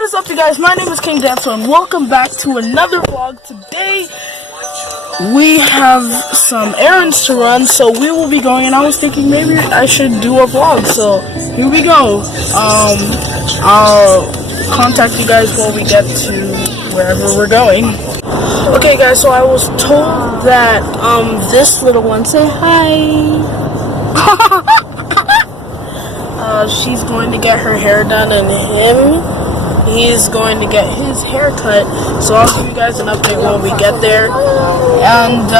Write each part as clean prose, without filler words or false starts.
What is up, you guys? My name is King Dancer, and welcome back to another vlog. Today, we have some errands to run, so we will be going, and I was thinking maybe I should do a vlog, so here we go. I'll contact you guys when we get to wherever we're going. Okay, guys, so I was told that, this little one, say hi. She's going to get her hair done, and he's going to get his hair cut, so I'll give you guys an update when we get there. And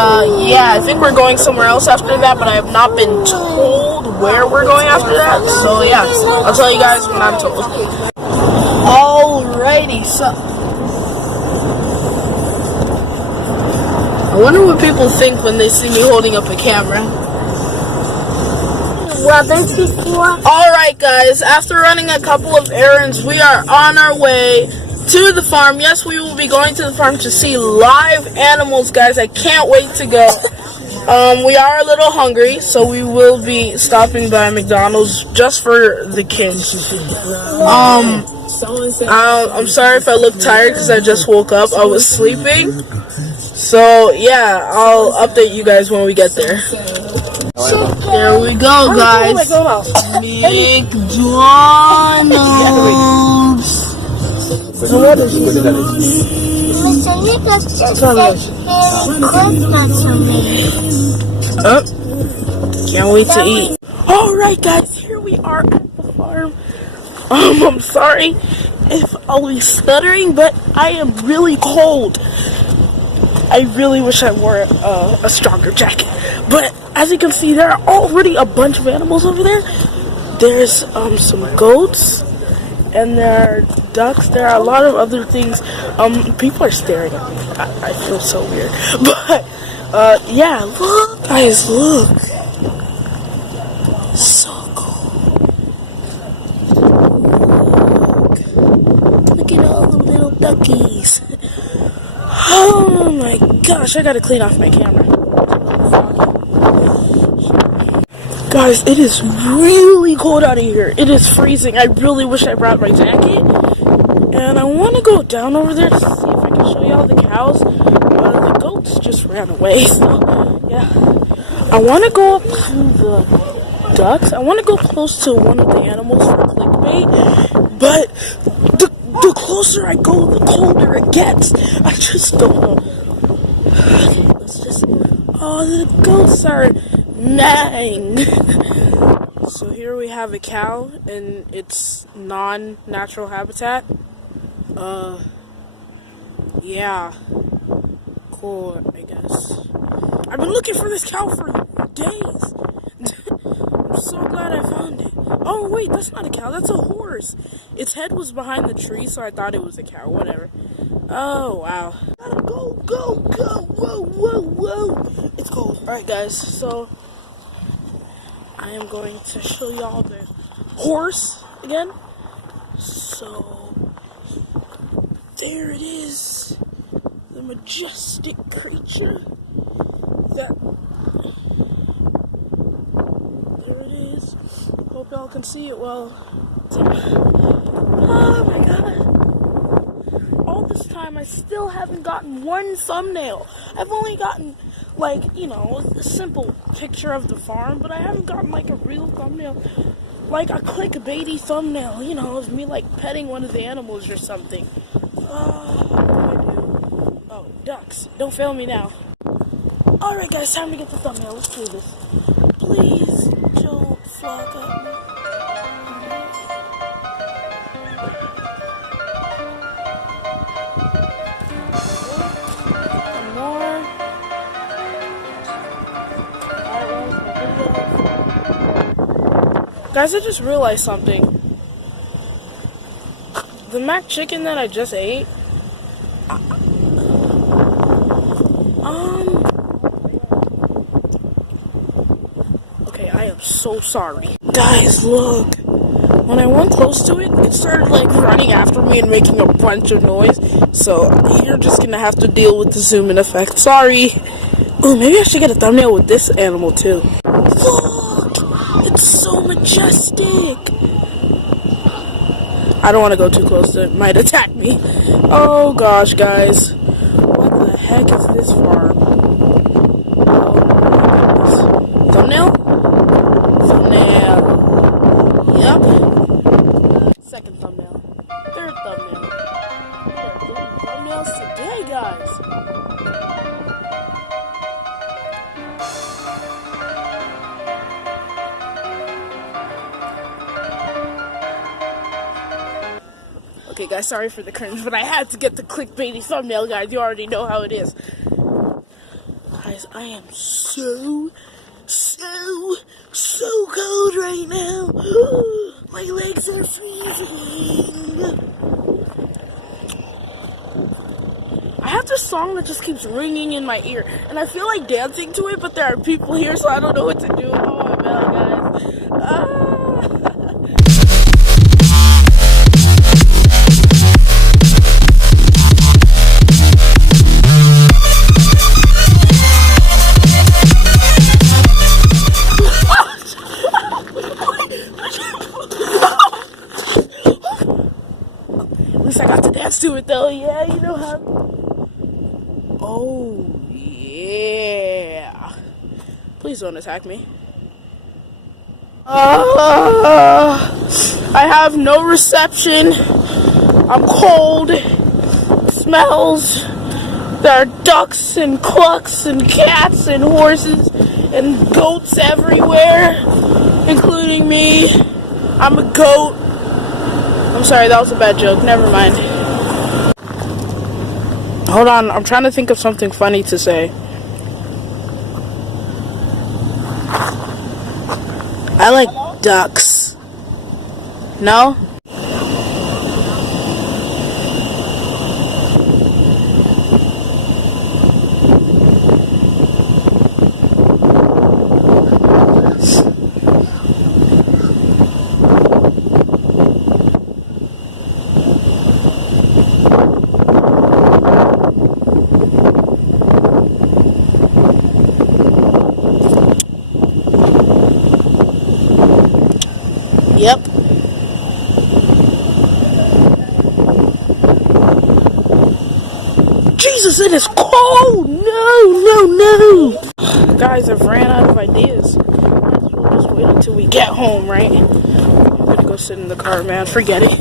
yeah, I think we're going somewhere else after that, but I have not been told where we're going after that, so yeah, I'll tell you guys when I'm told. Alrighty, so I wonder what people think when they see me holding up a camera. Alright, guys, after running a couple of errands, we are on our way to the farm. Yes, we will be going to the farm to see live animals, guys. I can't wait to go. We are a little hungry, so we will be stopping by McDonald's just for the kids. I'm sorry if I look tired because I just woke up. I was sleeping. So, yeah, I'll update you guys when we get there. There we go, guys. McDonald's. Oh, can't wait to eat. Alright, guys, here we are at the farm. I'm sorry if I'll be stuttering, but I am really cold. I really wish I wore a stronger jacket. But as you can see, there are already a bunch of animals over there. There's some goats, and there are ducks. There are a lot of other things. People are staring at me. I feel so weird. But yeah, look, guys, look. So cool. Look at all the little duckies. Oh my gosh, I gotta clean off my camera. Guys, it is really cold out of here. It is freezing. I really wish I brought my jacket. And I want to go down over there to see if I can show y'all the cows. The goats just ran away. So, yeah. I want to go up to the ducks. I want to go close to one of the animals for clickbait. But the closer I go, the colder it gets. I just don't know. Okay, let's just... Oh, the goats are neighing. So here we have a cow in its non-natural habitat. Yeah. Cool, I guess. I've been looking for this cow for days. I'm so glad I found it. Oh, wait, that's not a cow. That's a horse. Its head was behind the tree, so I thought it was a cow. Whatever. Oh, wow. Go, go, go. Whoa, whoa, whoa. It's cold. Alright, guys. So, I am going to show y'all the horse again. So, there it is. The majestic creature. There it is. Hope y'all can see it well. Oh my god. All this time I still haven't gotten one thumbnail. I've only gotten, like, you know, a simple picture of the farm, but I haven't gotten like a real thumbnail. Like a clickbaity thumbnail, you know, of me like petting one of the animals or something. What do I do? Oh, ducks. Don't fail me now. Alright guys, time to get the thumbnail. Let's do this. Please don't flock at me. Guys, I just realized something. The mac chicken that I just ate, okay, I am so sorry. Guys, look. When I went close to it, it started like running after me and making a bunch of noise. So you're just gonna have to deal with the zoom in effect. Sorry. Oh, maybe I should get a thumbnail with this animal too. Look! It's so majestic! I don't want to go too close. It might attack me. Oh gosh, guys. What the heck is this farm? Oh my goodness. Thumbnail? Thumbnail. Yep. Second thumbnail. Third thumbnail. We are doing thumbnails today, guys. Okay, guys, sorry for the cringe, but I had to get the clickbaity thumbnail, guys. You already know how it is. Guys, I am so cold right now. My legs are freezing. I have this song that just keeps ringing in my ear, and I feel like dancing to it, but there are people here, so I don't know what to do. Oh, my bad, guys. At least I got to dance to it, though. Yeah, you know how. Oh, yeah. Please don't attack me. I have no reception. I'm cold. It smells. There are ducks and clucks and cats and horses and goats everywhere, including me. I'm a goat. I'm sorry, that was a bad joke. Never mind. Hold on, I'm trying to think of something funny to say. I like ducks. No? Yep. Jesus, it is cold! No! Guys, I've ran out of ideas. We'll just wait until we get home, right? I'm gonna go sit in the car, man. Forget it.